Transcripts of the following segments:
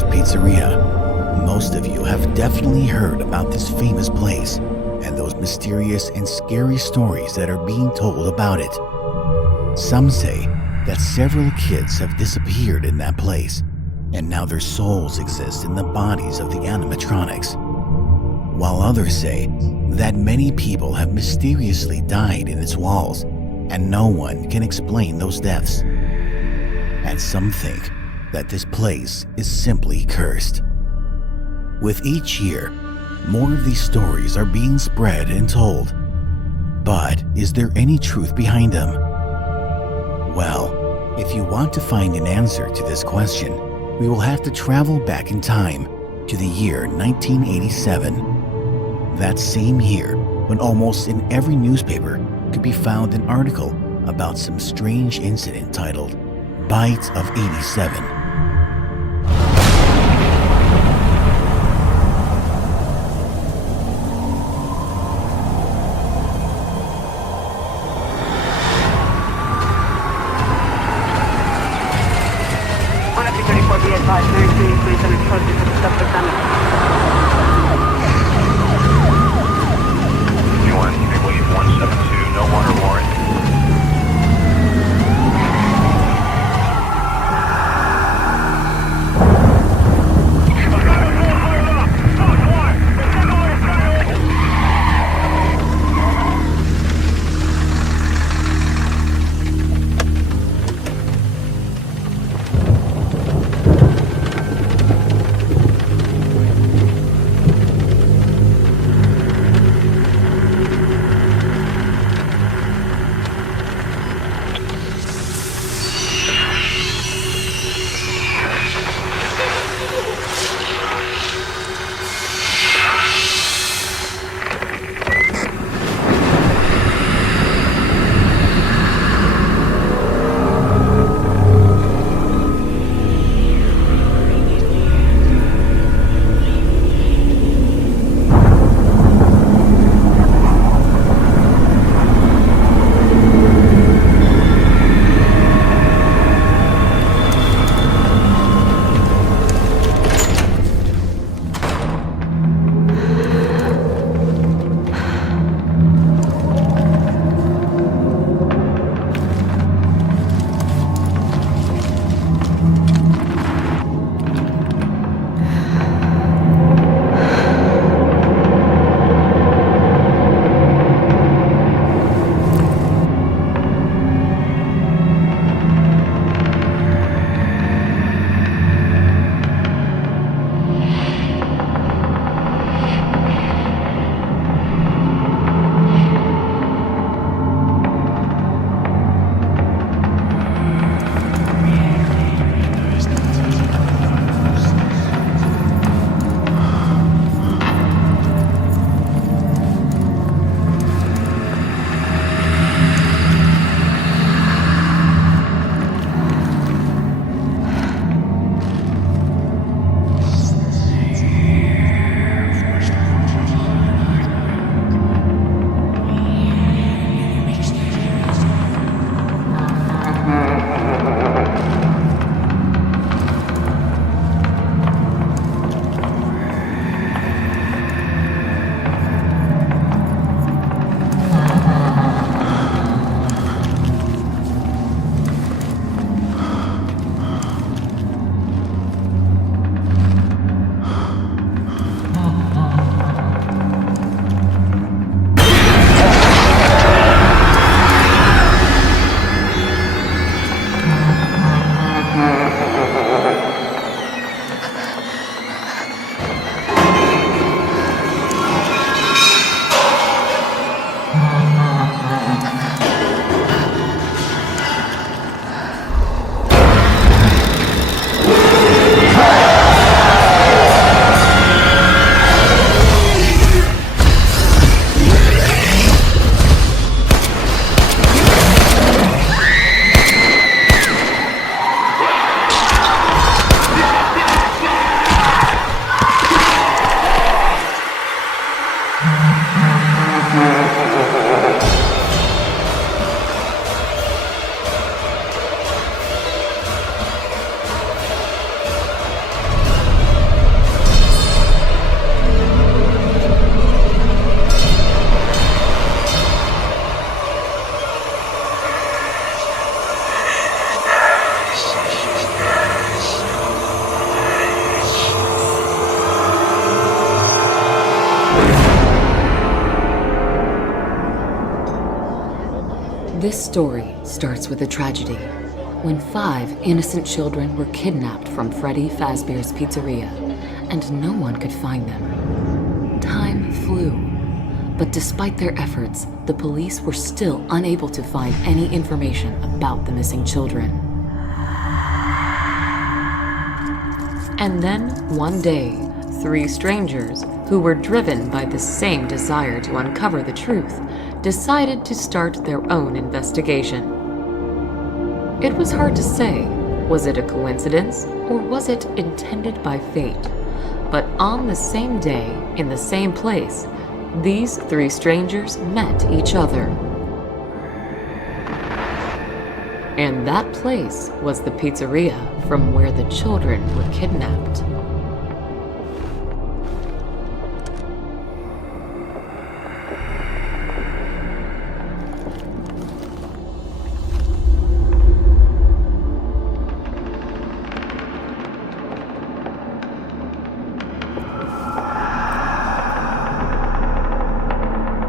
Brothers Pizzeria. Most of you have definitely heard about this famous place and those mysterious and scary stories that are being told about it. Some say that several kids have disappeared in that place, and now their souls exist in the bodies of the animatronics. While others say that many people have mysteriously died in its walls, and no one can explain those deaths. And some think that this place is simply cursed. With each year, more of these stories are being spread and told. But is there any truth behind them? Well, if you want to find an answer to this question, we will have to travel back in time to the year 1987. That same year, when almost in every newspaper could be found an article about some strange incident titled Bite of 87. This story starts with a tragedy when 5 innocent children were kidnapped from Freddy Fazbear's Pizzeria, and no one could find them. Time flew, but despite their efforts, the police were still unable to find any information about the missing children. And then, one day, 3 strangers, who were driven by the same desire to uncover the truth, decided to start their own investigation. It was hard to say, was it a coincidence or was it intended by fate? But on the same day, in the same place, these 3 strangers met each other. And that place was the pizzeria from where the children were kidnapped.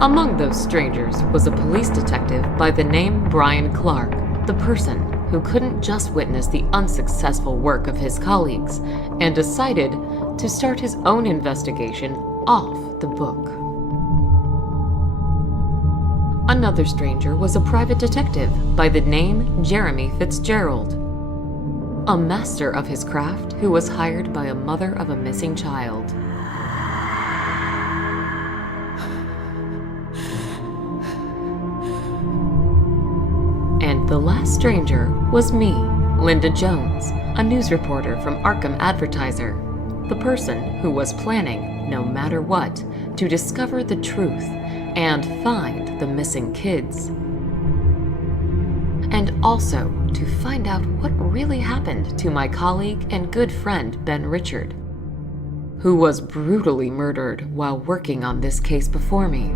Among those strangers was a police detective by the name Brian Clark, the person who couldn't just witness the unsuccessful work of his colleagues and decided to start his own investigation off the book. Another stranger was a private detective by the name Jeremy Fitzgerald, a master of his craft who was hired by a mother of a missing child. And the last stranger was me, Linda Jones, a news reporter from Arkham Advertiser, the person who was planning, no matter what, to discover the truth and find the missing kids. And also to find out what really happened to my colleague and good friend Ben Richard, who was brutally murdered while working on this case before me.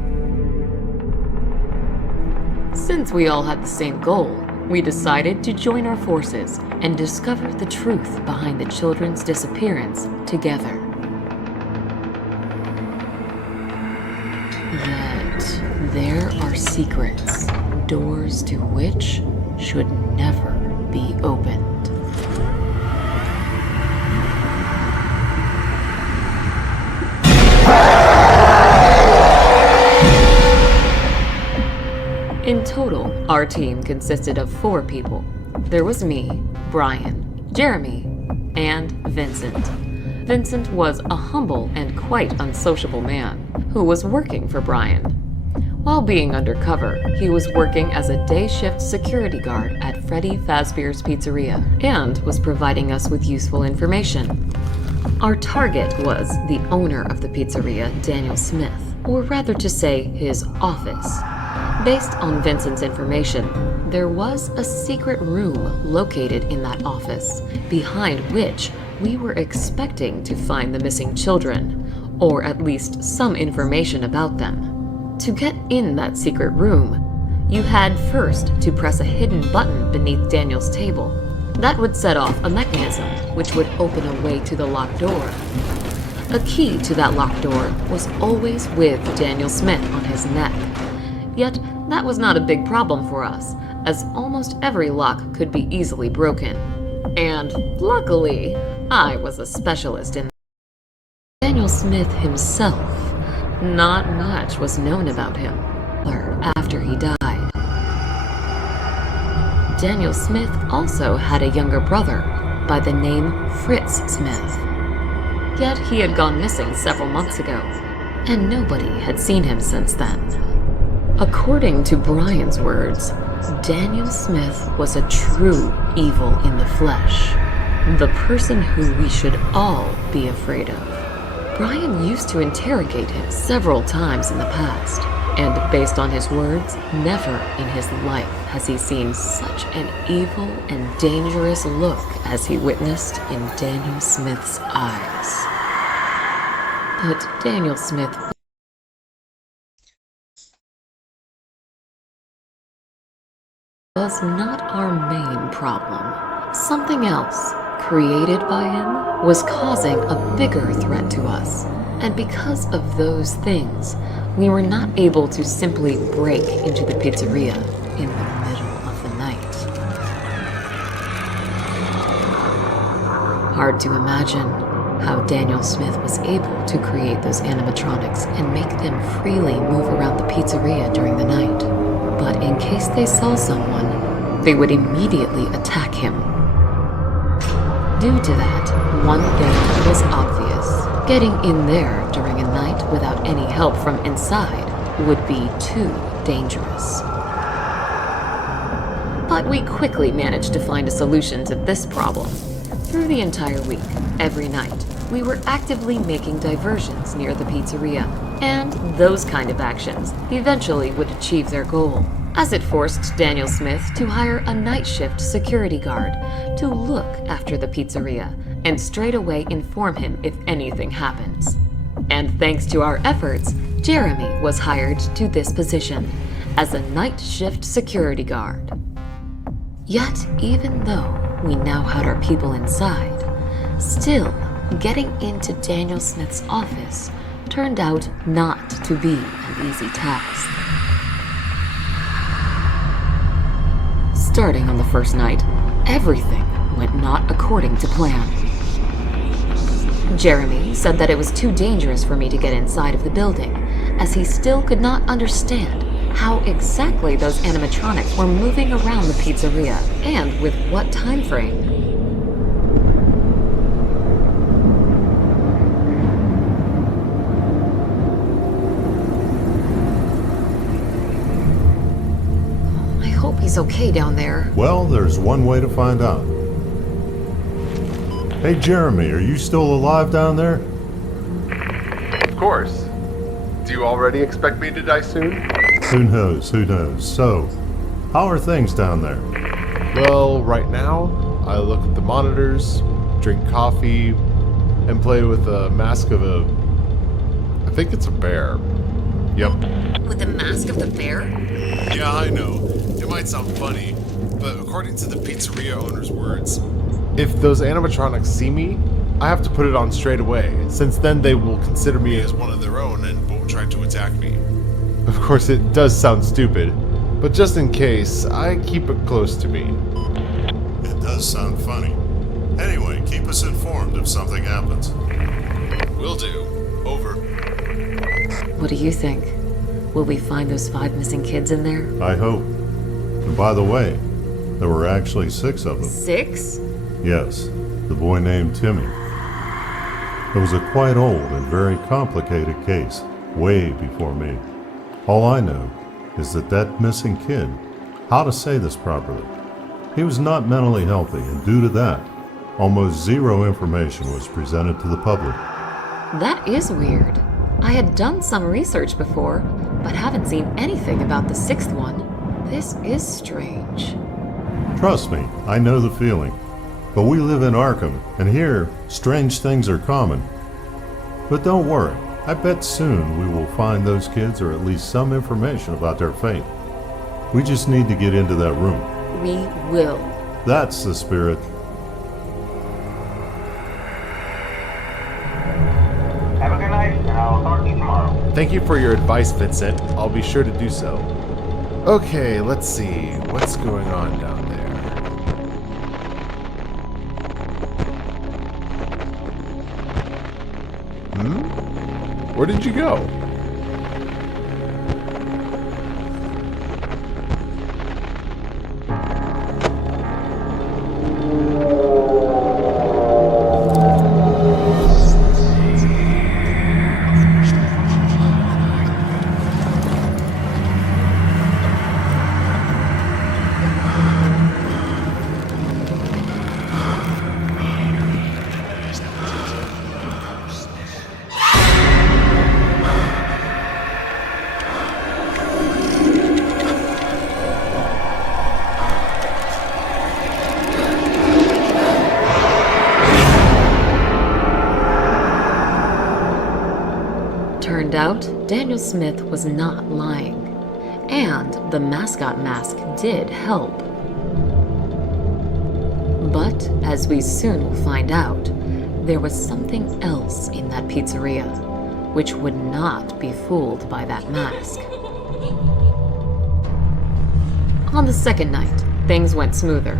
Since we all had the same goal, we decided to join our forces and discover the truth behind the children's disappearance together. Yet, there are secrets, doors to which should never be opened. In total, our team consisted of 4 people. There was me, Brian, Jeremy, and Vincent. Vincent was a humble and quite unsociable man who was working for Brian. While being undercover, he was working as a day shift security guard at Freddy Fazbear's Pizzeria and was providing us with useful information. Our target was the owner of the pizzeria, Daniel Smith, or rather to say his office. Based on Vincent's information, there was a secret room located in that office, behind which we were expecting to find the missing children, or at least some information about them. To get in that secret room, you had first to press a hidden button beneath Daniel's table. That would set off a mechanism which would open a way to the locked door. A key to that locked door was always with Daniel Smith on his neck. Yet, that was not a big problem for us, as almost every lock could be easily broken. And luckily, I was a specialist in Daniel Smith himself. Not much was known about him after he died. Daniel Smith also had a younger brother by the name Fritz Smith. Yet he had gone missing several months ago, and nobody had seen him since then. According to Brian's words, Daniel Smith was a true evil in the flesh, the person who we should all be afraid of. Brian used to interrogate him several times in the past, and based on his words, never in his life has he seen such an evil and dangerous look as he witnessed in Daniel Smith's eyes. But Daniel Smith was not our main problem. Something else, created by him, was causing a bigger threat to us. And because of those things, we were not able to simply break into the pizzeria. in the middle of the night. Hard to imagine how Daniel Smith was able to create those animatronics and make them freely move around the pizzeria during the night. But in case they saw someone, they would immediately attack him. Due to that, one thing was obvious. Getting in there during a night without any help from inside would be too dangerous. But we quickly managed to find a solution to this problem. Through the entire week, every night, we were actively making diversions near the pizzeria, and those kind of actions eventually would achieve their goal, as it forced Daniel Smith to hire a night shift security guard to look after the pizzeria and straight away inform him if anything happens. And thanks to our efforts, Jeremy was hired to this position as a night shift security guard. Yet, even though we now had our people inside, still, getting into Daniel Smith's office turned out not to be an easy task. Starting on the first night, everything went not according to plan. Jeremy said that it was too dangerous for me to get inside of the building, as he still could not understand how exactly those animatronics were moving around the pizzeria and with what time frame. I hope he's okay down there. Well, there's one way to find out. Hey, Jeremy, are you still alive down there? Of course. Do you already expect me to die soon? Who knows, who knows. So, how are things down there? Well, right now, I look at the monitors, drink coffee, and play with a mask of I think it's a bear. Yep. With the mask of the bear? Yeah, I know. It might sound funny, but according to the pizzeria owner's words, If those animatronics see me, I have to put it on straight away, since then they will consider me as one of their own and won't try to attack me. Of course, it does sound stupid, but just in case, I keep it close to me. It does sound funny. Anyway, keep us informed if something happens. Will do. Over. What do you think? Will we find those 5 missing kids in there? I hope. And by the way, there were actually 6 of them. 6? Yes, the boy named Timmy. It was a quite old and very complicated case, way before me. All I know is that missing kid, how to say this properly, he was not mentally healthy, and due to that, almost zero information was presented to the public. That is weird. I had done some research before, but haven't seen anything about the 6th one. This is strange. Trust me, I know the feeling. But we live in Arkham, and here, strange things are common. But don't worry, I bet soon we will find those kids, or at least some information about their fate. We just need to get into that room. We will. That's the spirit. Have a good night, and I'll talk to you tomorrow. Thank you for your advice, Vincent. I'll be sure to do so. Okay, let's see. What's going on down there? Where did you go? Turned out, Daniel Smith was not lying. And the mascot mask did help. But, as we soon will find out, there was something else in that pizzeria, which would not be fooled by that mask. On the second night, things went smoother,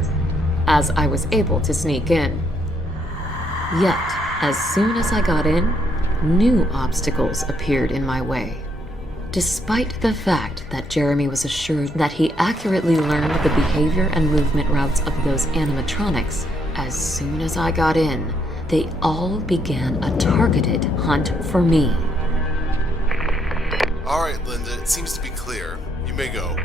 as I was able to sneak in. Yet, as soon as I got in, new obstacles appeared in my way. Despite the fact that Jeremy was assured that he accurately learned the behavior and movement routes of those animatronics, as soon as I got in, they all began a targeted hunt for me. All right, Linda, it seems to be clear. You may go.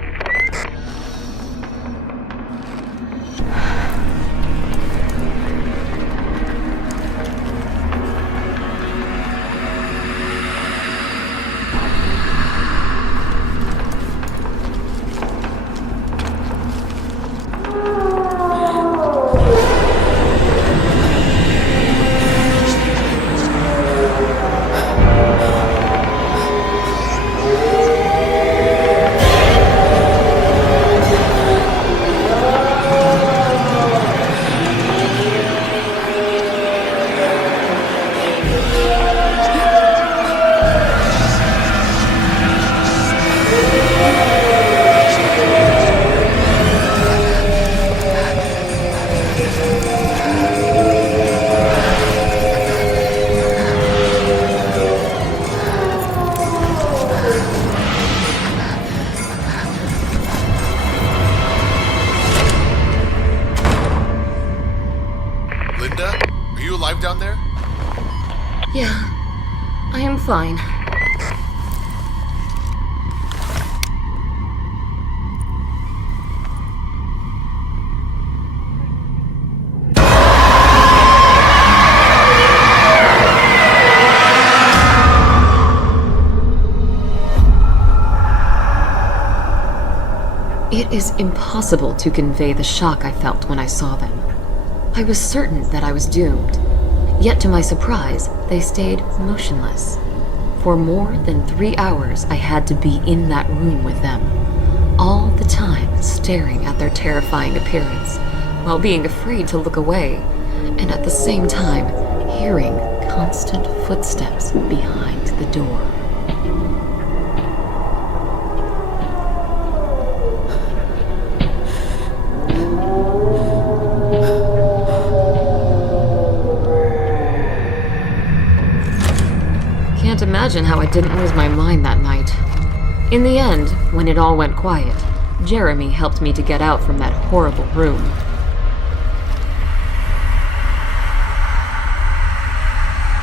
Linda, are you alive down there? Yeah, I am fine. It is impossible to convey the shock I felt when I saw them. I was certain that I was doomed. Yet to my surprise, they stayed motionless. For more than 3 hours, I had to be in that room with them, all the time staring at their terrifying appearance, while being afraid to look away, and at the same time, hearing constant footsteps behind the door. Can't imagine how I didn't lose my mind that night. In the end, when it all went quiet, Jeremy helped me to get out from that horrible room.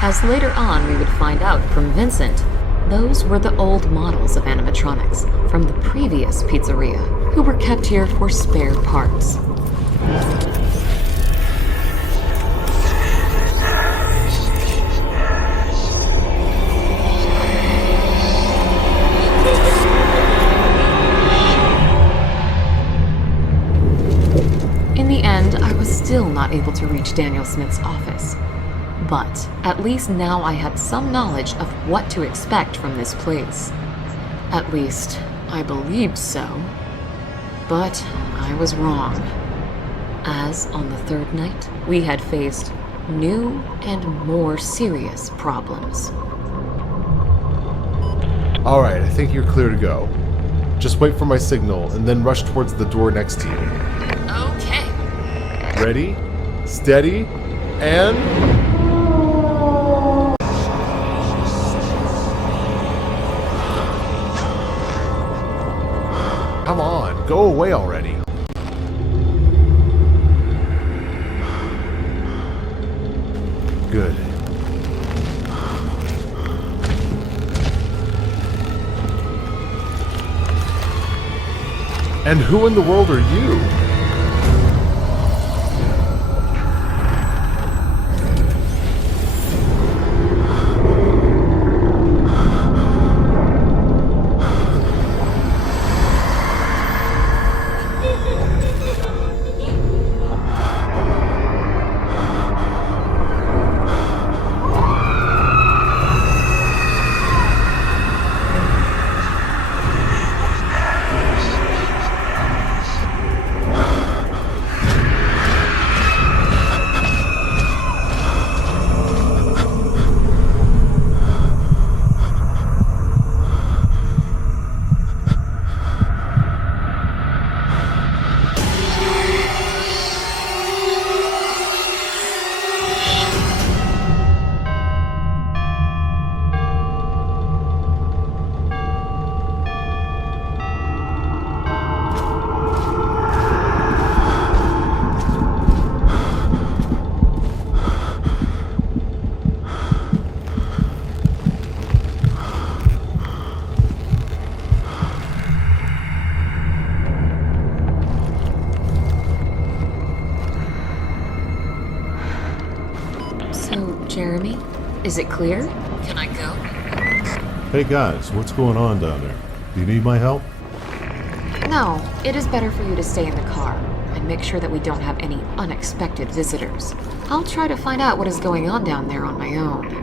As later on we would find out from Vincent, those were the old models of animatronics from the previous pizzeria, who were kept here for spare parts. In the end, I was still not able to reach Daniel Smith's office. But at least now I had some knowledge of what to expect from this place. At least, I believed so. But I was wrong. As on the third night, we had faced new and more serious problems. All right, I think you're clear to go. Just wait for my signal and then rush towards the door next to you. Okay. Ready, steady, and... Come on, go away already. Good. And who in the world are you? Is it clear? Can I go? Hey guys, what's going on down there? Do you need my help? No, it is better for you to stay in the car and make sure that we don't have any unexpected visitors. I'll try to find out what is going on down there on my own.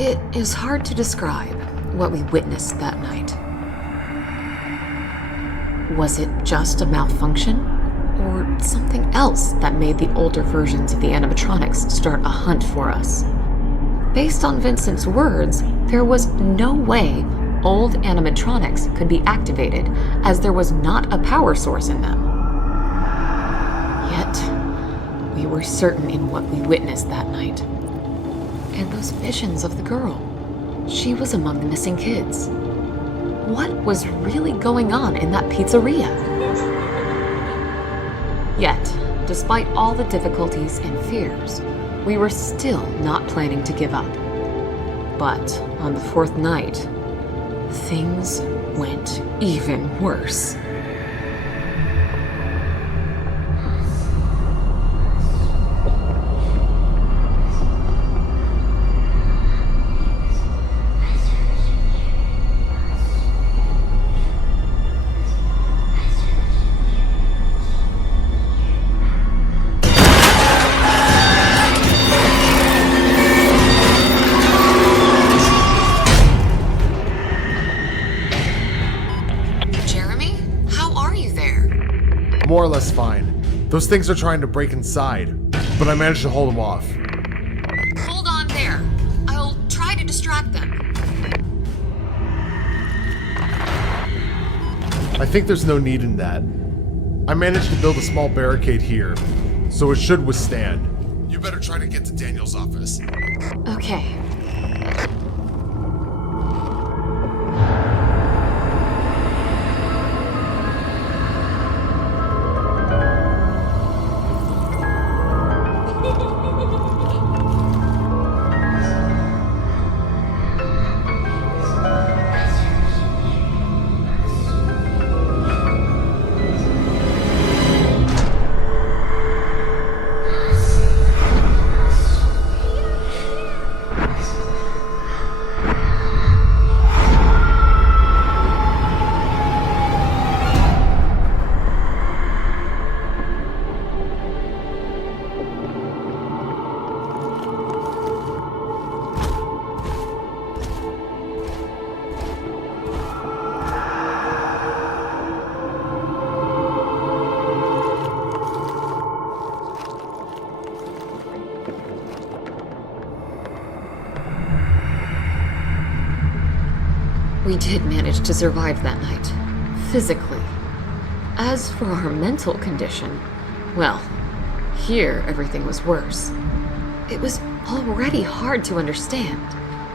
It is hard to describe what we witnessed that night. Was it just a malfunction? Or something else that made the older versions of the animatronics start a hunt for us? Based on Vincent's words, there was no way old animatronics could be activated, as there was not a power source in them. Yet, we were certain in what we witnessed that night. And those visions of the girl. She was among the missing kids. What was really going on in that pizzeria? Yet, despite all the difficulties and fears, we were still not planning to give up. But on the fourth night, things went even worse. More or less fine. Those things are trying to break inside, but I managed to hold them off. Hold on there. I'll try to distract them. I think there's no need in that. I managed to build a small barricade here, so it should withstand. You better try to get to Daniel's office. Okay. We did manage to survive that night, physically. As for our mental condition, well, here everything was worse. It was already hard to understand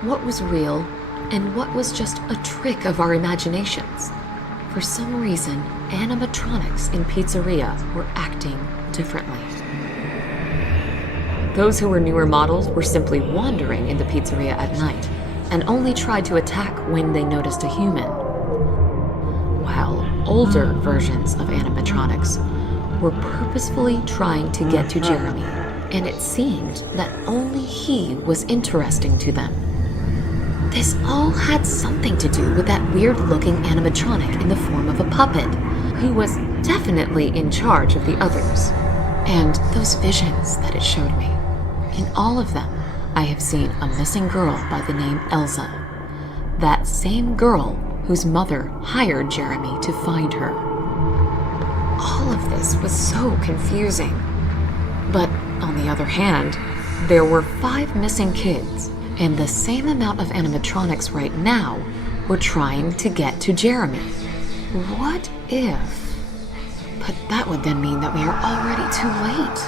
what was real and what was just a trick of our imaginations. For some reason, animatronics in pizzeria were acting differently. Those who were newer models were simply wandering in the pizzeria at night and only tried to attack when they noticed a human, while older versions of animatronics were purposefully trying to get to Jeremy, and it seemed that only he was interesting to them. This all had something to do with that weird-looking animatronic in the form of a puppet, who was definitely in charge of the others, and those visions that it showed me. In all of them, I have seen a missing girl by the name Elsa. That same girl whose mother hired Jeremy to find her. All of this was so confusing. But on the other hand, there were 5 missing kids, and the same amount of animatronics right now were trying to get to Jeremy. What if? But that would then mean that we are already too late.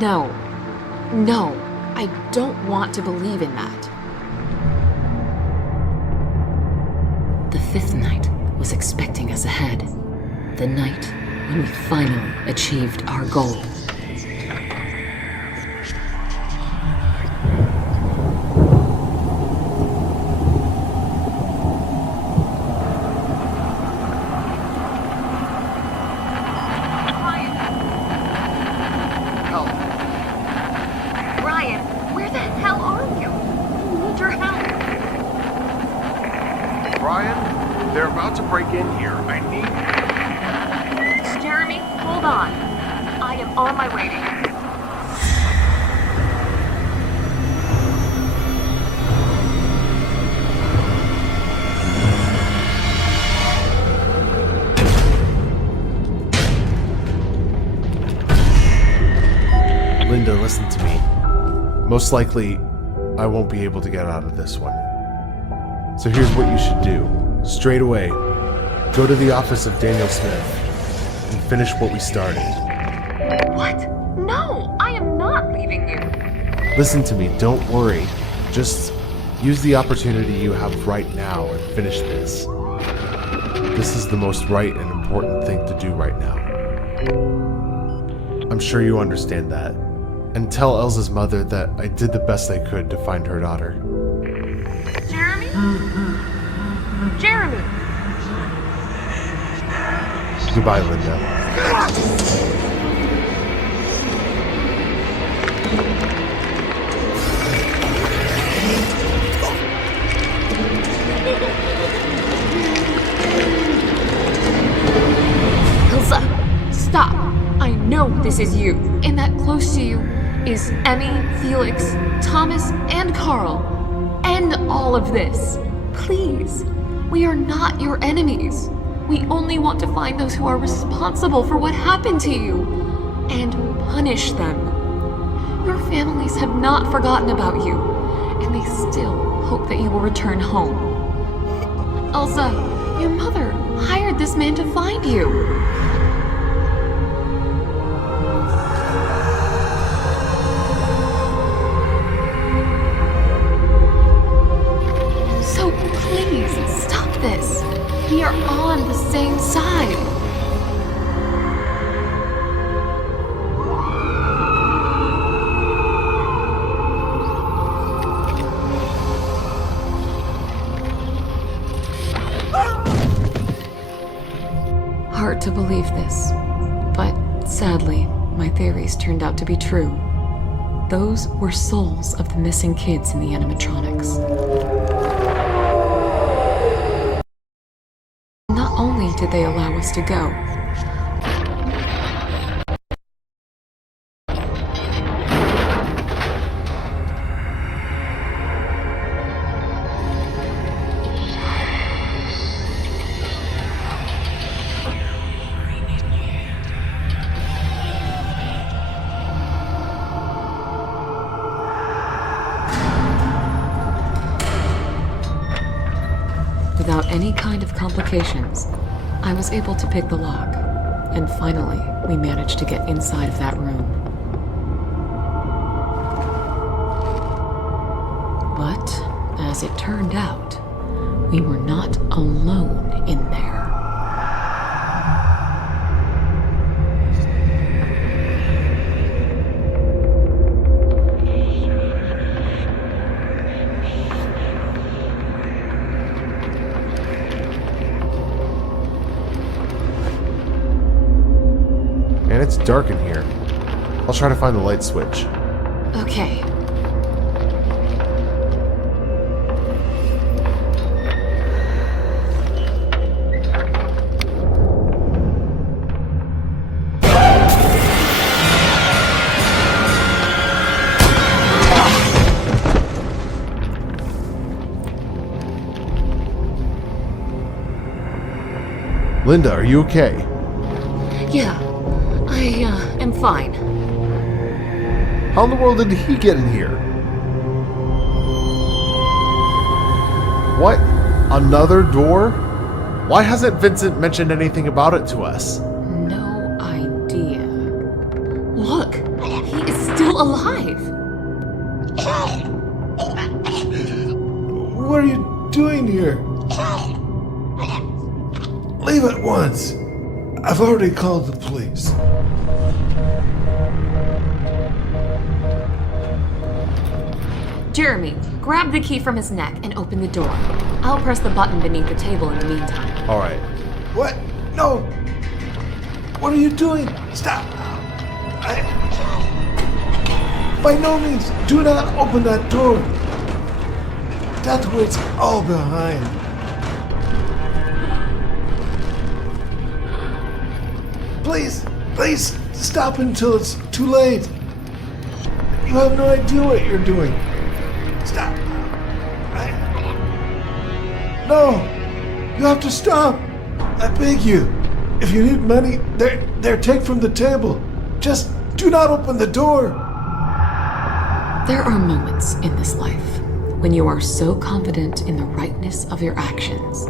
No, I don't want to believe in that. The fifth night was expecting us ahead. The night when we finally achieved our goal. They're about to break in here. I need... Jeremy, hold on. I am on my way to you. Linda, listen to me. Most likely, I won't be able to get out of this one. So here's what you should do. Straight away, go to the office of Daniel Smith and finish what we started. What? No, I am not leaving you. Listen to me, don't worry. Just use the opportunity you have right now and finish this. This is the most right and important thing to do right now. I'm sure you understand that. And tell Elsa's mother that I did the best I could to find her daughter. Jeremy? Jeremy! Goodbye, Linda. Elsa, stop! I know this is you, and that close to you is Emmy, Felix, Thomas, and Carl. End all of this. Please. We are not your enemies. We only want to find those who are responsible for what happened to you and punish them. Your families have not forgotten about you, and they still hope that you will return home. Elsa, your mother hired this man to find you. So please, stop this. We are on the same side. Hard to believe this, but sadly, my theories turned out to be true. Those were souls of the missing kids in the animatronics. Not only did they allow us to go, without any kind of complications, I was able to pick the lock, and finally, we managed to get inside of that room. But, as it turned out, we were not alone in there. And it's dark in here. I'll try to find the light switch. Okay. Linda, are you okay? Yeah, I am fine. How in the world did he get in here? What? Another door? Why hasn't Vincent mentioned anything about it to us? No idea. Look, he is still alive. What are you doing here? Leave at once. I've already called the police. Jeremy, grab the key from his neck and open the door. I'll press the button beneath the table in the meantime. All right. What? No! What are you doing? Stop! By no means, do not open that door. That's where it's all behind. Please, stop until it's too late. You have no idea what you're doing. Stop. No! You have to stop! I beg you. If you need money, they're take from the table. Just do not open the door. There are moments in this life when you are so confident in the rightness of your actions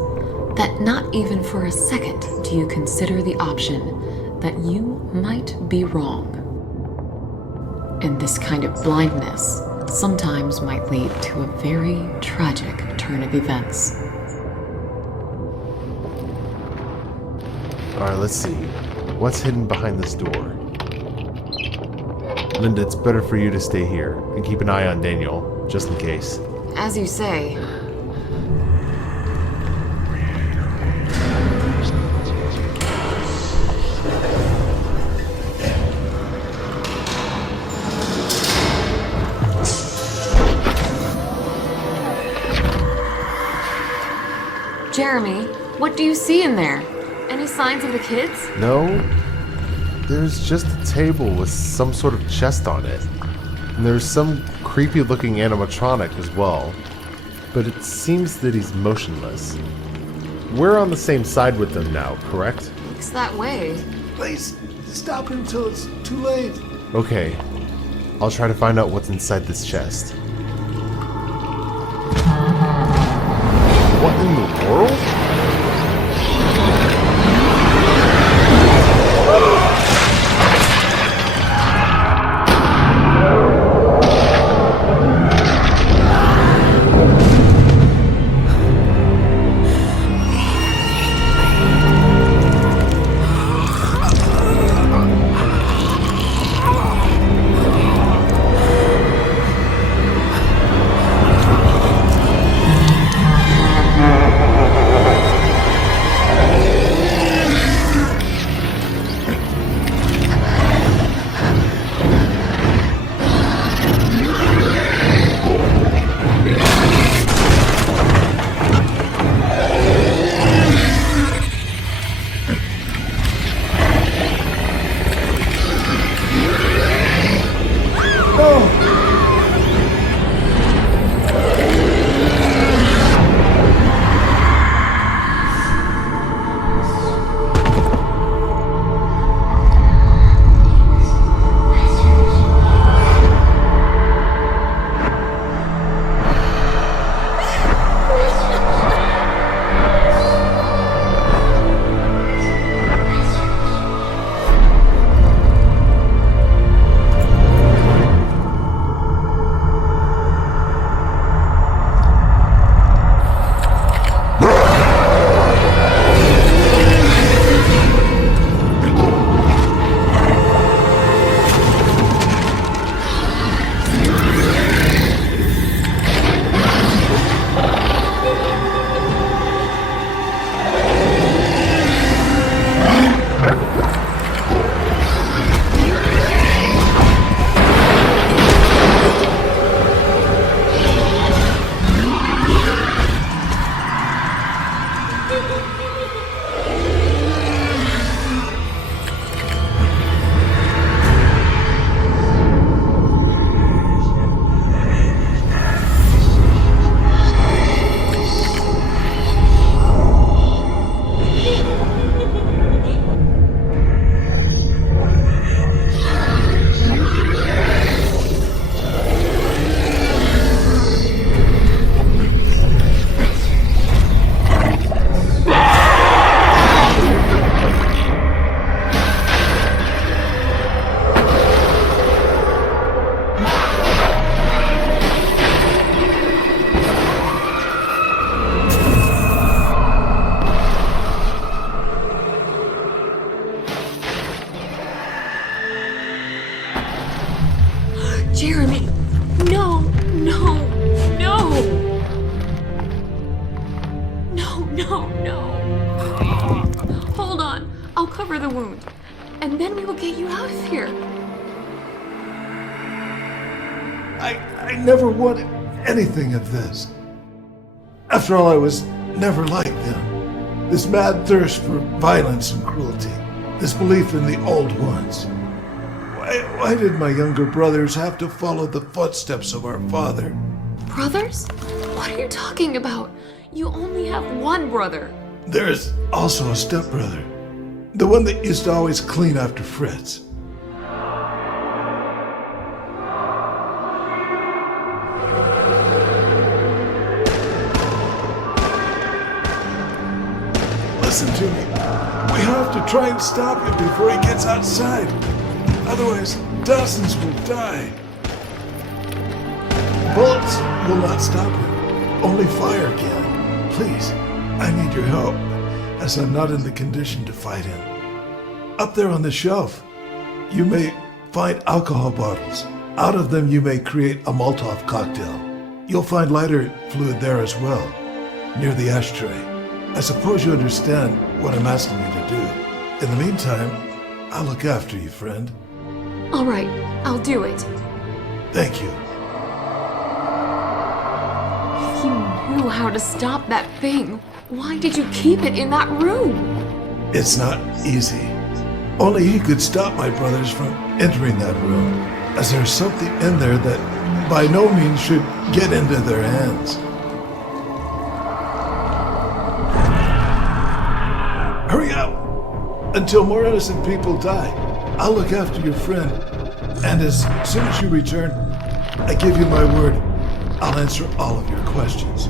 that not even for a second do you consider the option that you might be wrong. And this kind of blindness sometimes might lead to a very tragic turn of events. All right, let's see. What's hidden behind this door? Linda, it's better for you to stay here and keep an eye on Daniel, just in case. As you say. Jeremy, what do you see in there? Any signs of the kids? No, there's just a table with some sort of chest on it. And there's some creepy looking animatronic as well. But it seems that he's motionless. We're on the same side with them now, correct? Looks that way. Please, stop until it's too late. Okay, I'll try to find out what's inside this chest. What in the world? No, no. Hold on. I'll cover the wound. And then we will get you out of here. I never wanted anything of this. After all, I was never like them. This mad thirst for violence and cruelty. This belief in the old ones. Why did my younger brothers have to follow the footsteps of our father? Brothers? What are you talking about? You only have one brother. There's also a stepbrother. The one that used to always clean after Fritz. Listen to me. We have to try and stop him before he gets outside. Otherwise, dozens will die. Bullets will not stop him. Only fire can. Please, I need your help, as I'm not in the condition to fight him. Up there on the shelf, you may find alcohol bottles. Out of them, you may create a Molotov cocktail. You'll find lighter fluid there as well, near the ashtray. I suppose you understand what I'm asking you to do. In the meantime, I'll look after you, friend. All right, I'll do it. Thank you. If you knew how to stop that thing, why did you keep it in that room? It's not easy. Only he could stop my brothers from entering that room, as there's something in there that by no means should get into their hands. Hurry up! Until more innocent people die, I'll look after your friend. And as soon as you return, I give you my word, I'll answer all of your questions.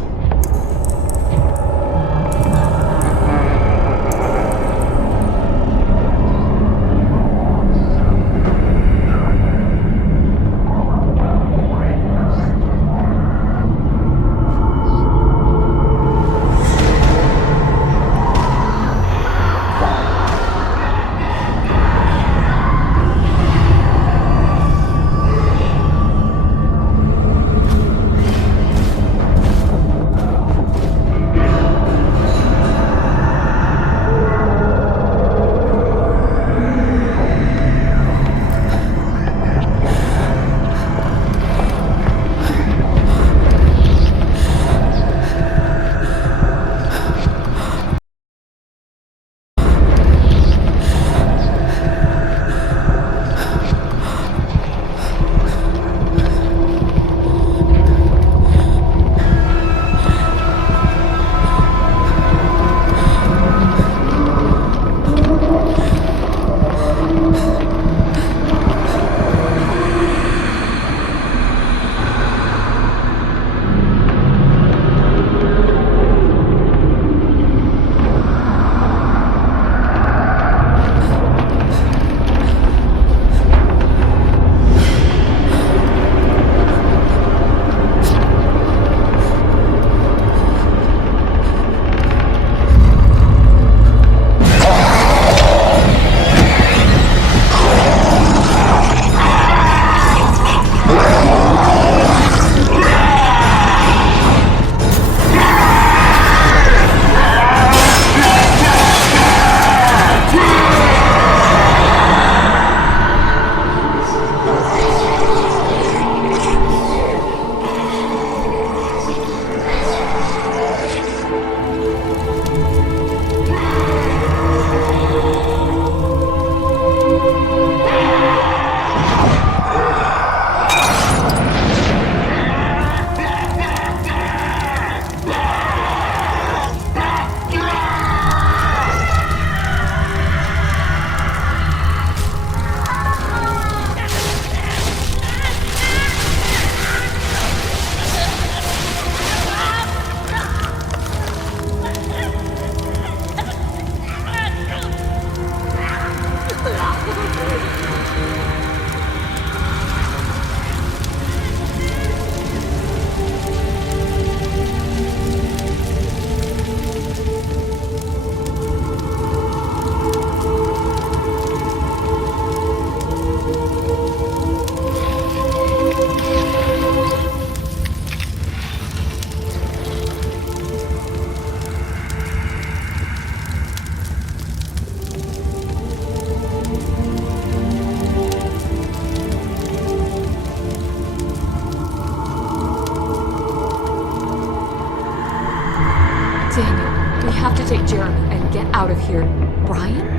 take Jeremy and get out of here. Brian?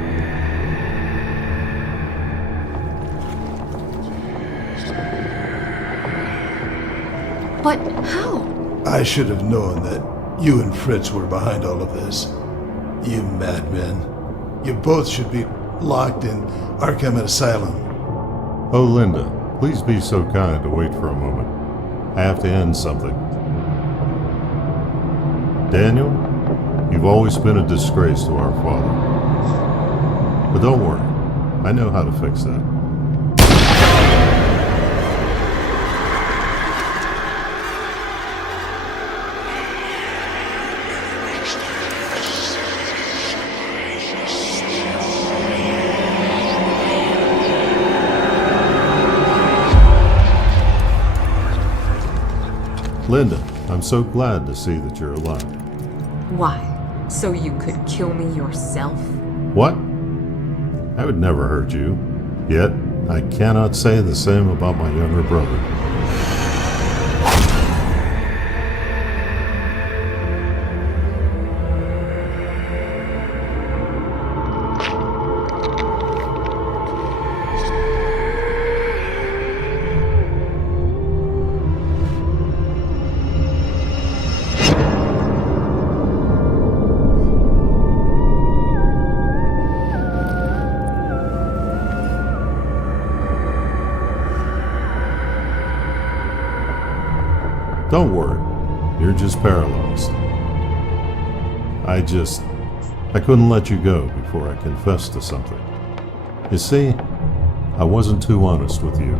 But how? I should have known that you and Fritz were behind all of this. You madmen. You both should be locked in Arkham Asylum. Oh, Linda, please be so kind to wait for a moment. I have to end something. Daniel, you've always been a disgrace to our father. But don't worry, I know how to fix that. Linda, I'm so glad to see that you're alive. Why? So you could kill me yourself? What? I would never hurt you. Yet, I cannot say the same about my younger brother. Don't worry, you're just paralyzed. I couldn't let you go before I confessed to something. You see, I wasn't too honest with you.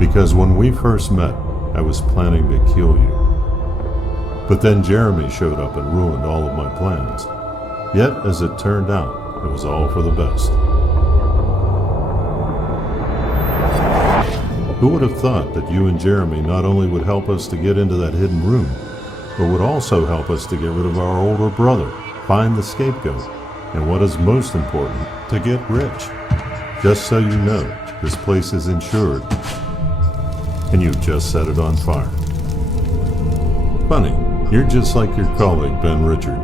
Because when we first met, I was planning to kill you. But then Jeremy showed up and ruined all of my plans. Yet, as it turned out, it was all for the best. Who would have thought that you and Jeremy not only would help us to get into that hidden room, but would also help us to get rid of our older brother, find the scapegoat, and what is most important, to get rich. Just so you know, this place is insured, and you've just set it on fire. Funny, you're just like your colleague, Ben Richard.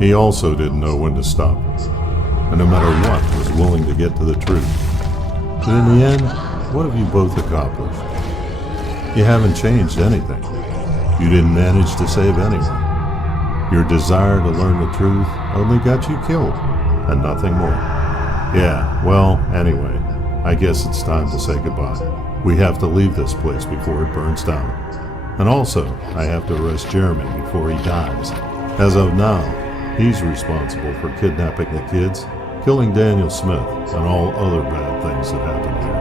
He also didn't know when to stop, and no matter what, was willing to get to the truth. But in the end, what have you both accomplished? You haven't changed anything. You didn't manage to save anyone. Your desire to learn the truth only got you killed, and nothing more. Yeah, well, anyway, I guess it's time to say goodbye. We have to leave this place before it burns down. And also, I have to arrest Jeremy before he dies. As of now, he's responsible for kidnapping the kids, killing Daniel Smith, and all other bad things that happened here.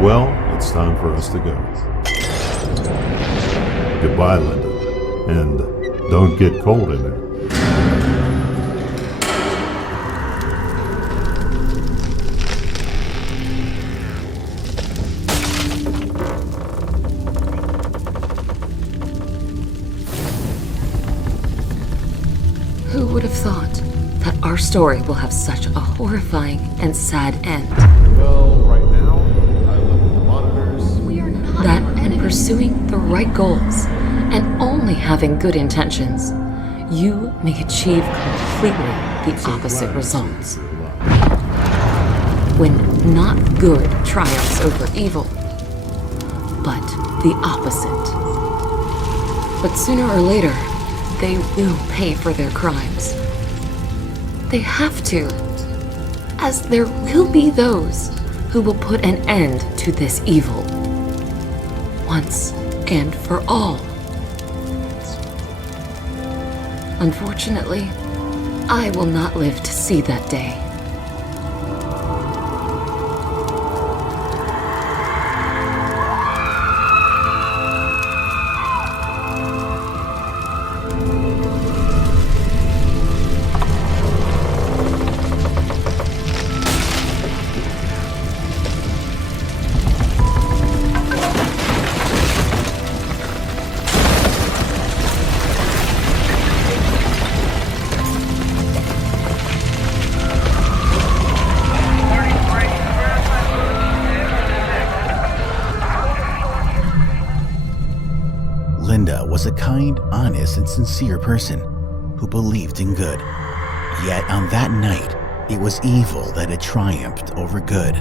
Well, it's time for us to go. Goodbye, Linda. And don't get cold in there. Who would have thought that our story will have such a horrifying and sad end? Well, right now, I look at the monitors. We are not that in pursuing the right goals and only having good intentions, you may achieve completely the opposite results. When not good triumphs over evil, but the opposite. But sooner or later, they will pay for their crimes. They have to, as there will be those who will put an end to this evil, once and for all. Unfortunately, I will not live to see that day. Linda was a kind, honest, and sincere person who believed in good. Yet on that night, it was evil that had triumphed over good.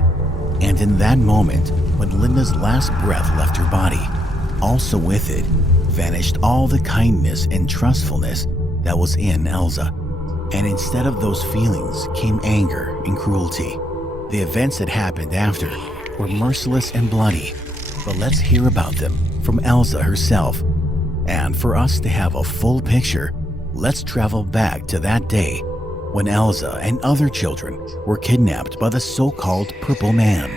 And in that moment, when Linda's last breath left her body, also with it vanished all the kindness and trustfulness that was in Elsa. And instead of those feelings came anger and cruelty. The events that happened after were merciless and bloody, but let's hear about them from Elsa herself. And for us to have a full picture, let's travel back to that day when Elsa and other children were kidnapped by the so-called Purple Man.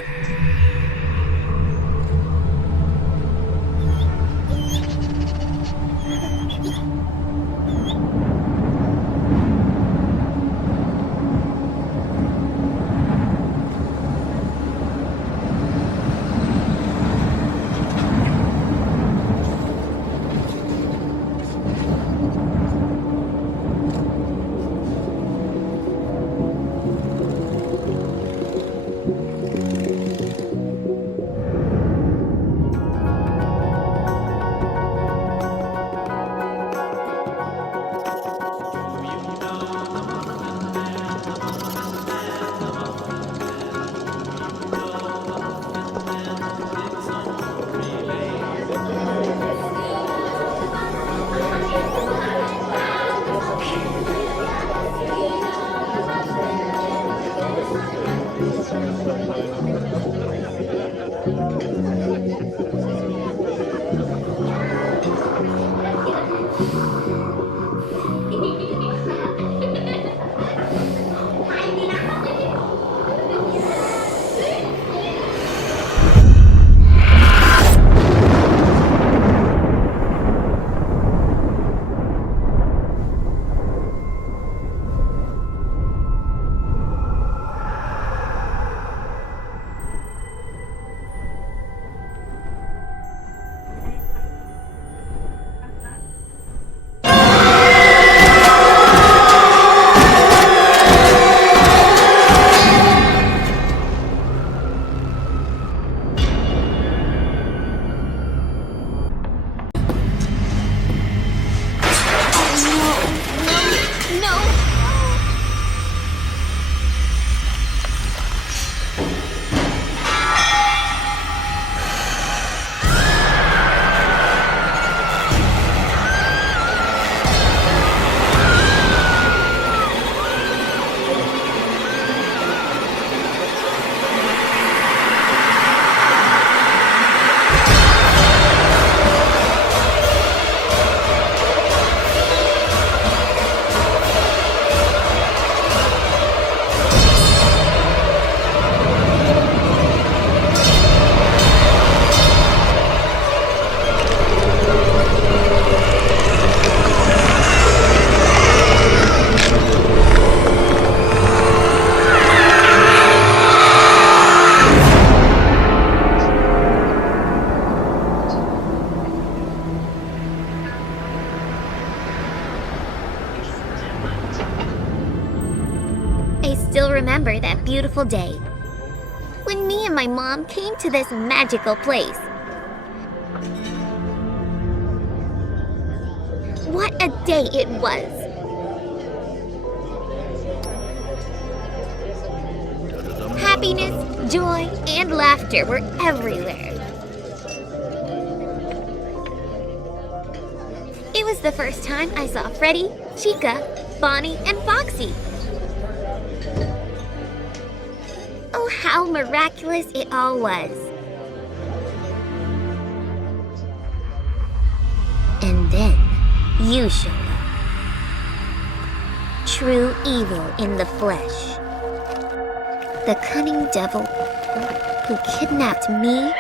Remember that beautiful day when me and my mom came to this magical place. What a day it was! Happiness, joy, and laughter were everywhere. It was the first time I saw Freddy, Chica, Bonnie, and Foxy. Oh, how miraculous it all was. And then you showed up. True evil in the flesh. The cunning devil who kidnapped me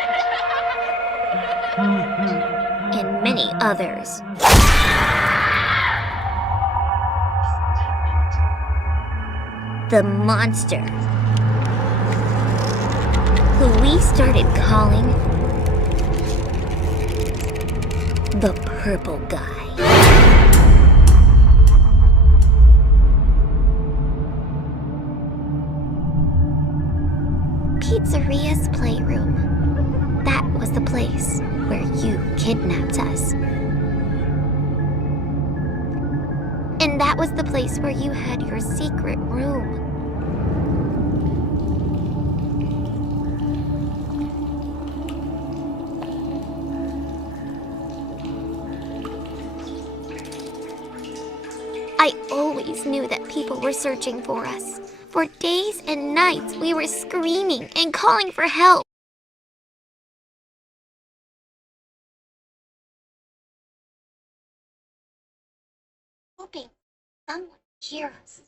and many others. The monster who we started calling the Purple Guy. Pizzeria's playroom. That was the place where you kidnapped us. And that was the place where you had your secret room. I always knew that people were searching for us. For days and nights, we were screaming and calling for help. Hoping someone would hear us.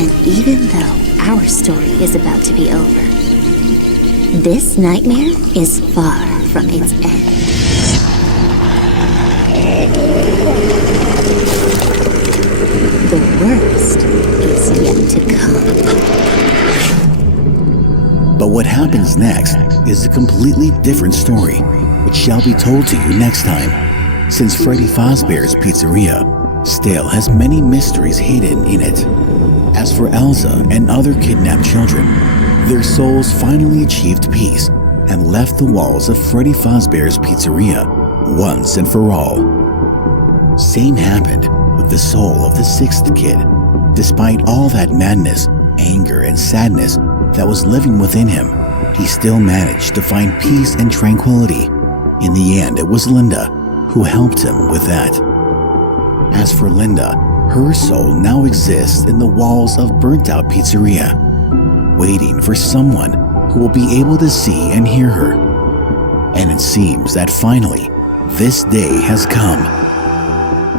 And even though our story is about to be over, this nightmare is far from its end. The worst is yet to come. But what happens next is a completely different story, which shall be told to you next time. Since Freddy Fazbear's Pizzeria still has many mysteries hidden in it. As for Elsa and other kidnapped children, their souls finally achieved peace and left the walls of Freddy Fazbear's Pizzeria once and for all. Same happened with the soul of the sixth kid. Despite all that madness, anger, and sadness that was living within him, he still managed to find peace and tranquility. In the end, it was Linda who helped him with that. As for Linda, her soul now exists in the walls of burnt-out Pizzeria, waiting for someone who will be able to see and hear her. And it seems that finally, this day has come.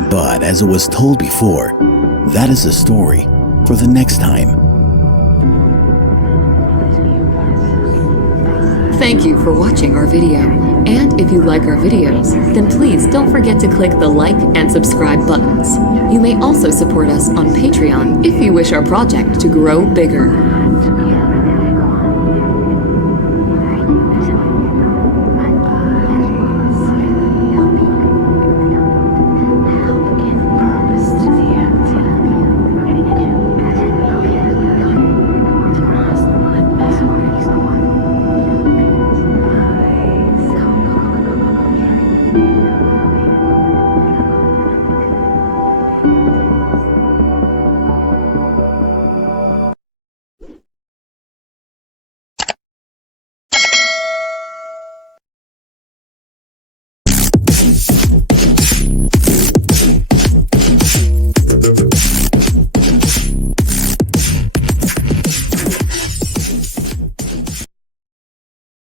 But as it was told before, that is a story for the next time. Thank you for watching our video. And if you like our videos, then please don't forget to click the like and subscribe buttons. You may also support us on Patreon if you wish our project to grow bigger.